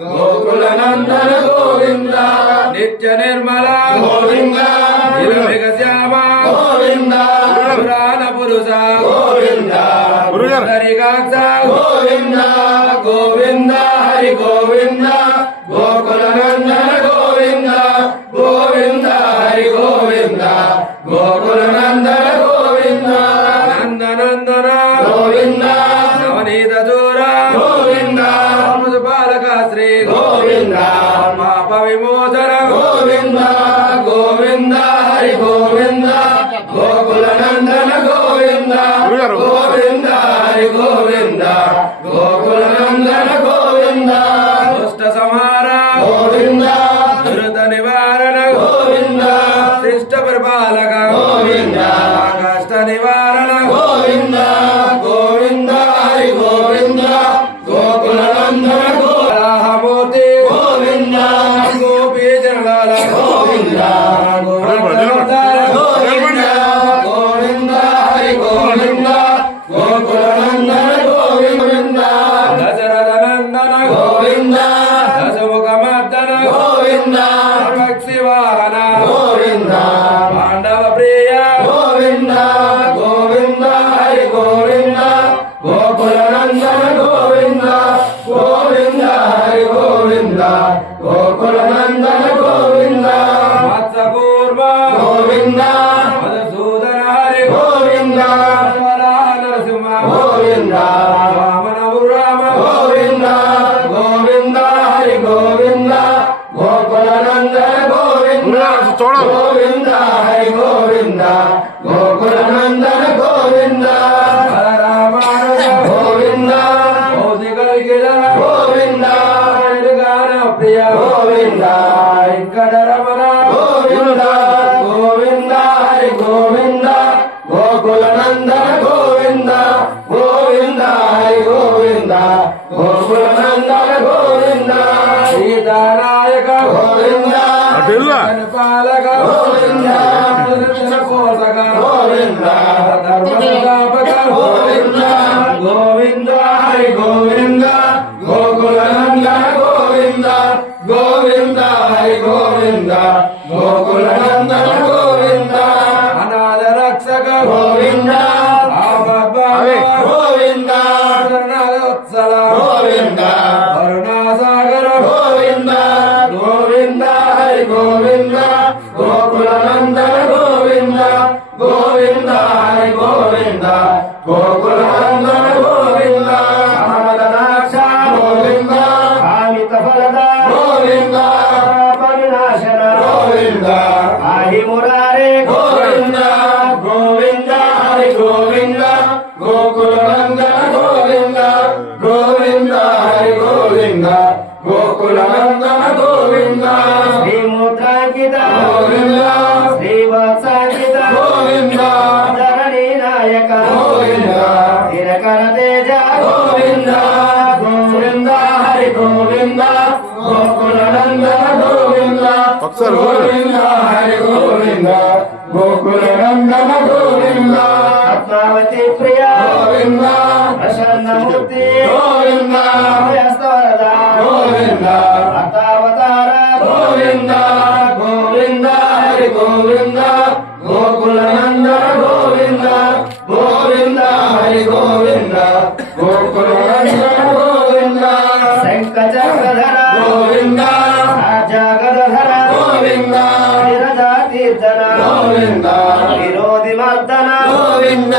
गोकुल नंदन गोविंद नित्य निर्मल गोविंद निरभिग श्यामा गोविंद पुराण पुरुष गोविंद हरिगाक्ष गोविंद गोविंद हरि गोविंद गोकुल नंदन गोविंद गोविंद हरि गोविंद गोकुल नंदन गोविंद नंदनंदन गोविंद नवनीत दूर गोविंद बालक श्री गोविंद पाप विमोचन गोविंद गोविंद हरि गोविंद गोकुल नंदन गोविंद गोविंद हरि गोविंद गोकुल नंदन गोविंद दुष्ट संहार गोविंद दुरित निवारण गोविंद शिष्ट परिपालक गोविंद कष्ट निवारण गोविंद गोविंद हरि गोविंद गोकुल नंदन गोविंद गोविंद गोपी जनलाल गोविंद गोविंद गोविंद हरि गोविंद गोकुल नंदन गोविंद दशरथ नंदन गोविंद दशमुख मर्दन गोविंद पक्षी वाहन गोविंद पांडव प्रिय गोविंद गोविंद हरि गोविंद गोकुल नंदन गोविंद गोविंद हरि गोविंद गोकुल नंदन गोविंद मत्स्यकूर्म गोविंद मधुसूदन हरि गोविंद नरसिंह गोविंद वामन राम गोविंद गोविंद हरि गोविंद गोकुल नंदन गोविंद गोविंद हरि गोविंद गोकुल नंदन गोविंद गोविंद गोविंद प्रिय गोविंद वेंकटरमण गोविंद गोविंद हरि गोविंद गोकुल नंदन गोविंद गोविंद हरि गोविंद गोकुल नंदन गोविंद सीतानायक गोविंद पालक गोविंद पोषक गोविंद धर्मस्थापक गोविंद गोविंद हरि गोविंद गोकुल नंदन गोविंद गोविंद हरि गोविंद गोकुल नंदन गोविंद अनाथ रक्षक गोविंद गोविंद उत्सल गोविंद करुणासागर गोविंद गोविंद हरि गोविंद गोकुल नंदन गोविंद गोविंद हरि गोविंद गोकुल नंदन गोविंद अहमदनाक्ष गोविंद आमित फलद गोविंद परिनाशन गोविंद आहि मुरारे गोविंद गोविंद हरि गोविंद गोकुल नंदन गोविंद गोविंद हरि गोविंद गोकुल नंदन गोविंद श्रीमुद्रांकित गोविंद श्रीवत्सांकित गोविंद धरणी नायक गोविंद दिनकर तेज गोविंद गोविंद हरि गोविंद गोकुल नंदन गोविंद गोविंद हरि गोविंद गोकुल नंदन गोविंद पद्मावती प्रिय गोविंद प्रसन्न मूर्ति गोविंद अभयस्तवरद गोविंद भक्तावतार गोविंद गोविंद हरि गोविंद गोकुल नंदन गोविंद गोविंद हरि गोविंद गोकुल नंदन गोविंद शंखचक्रधर गोविंद जगदधर गोविंद विरजातीर्जन गोविंद विरोधि मर्दन गोविंद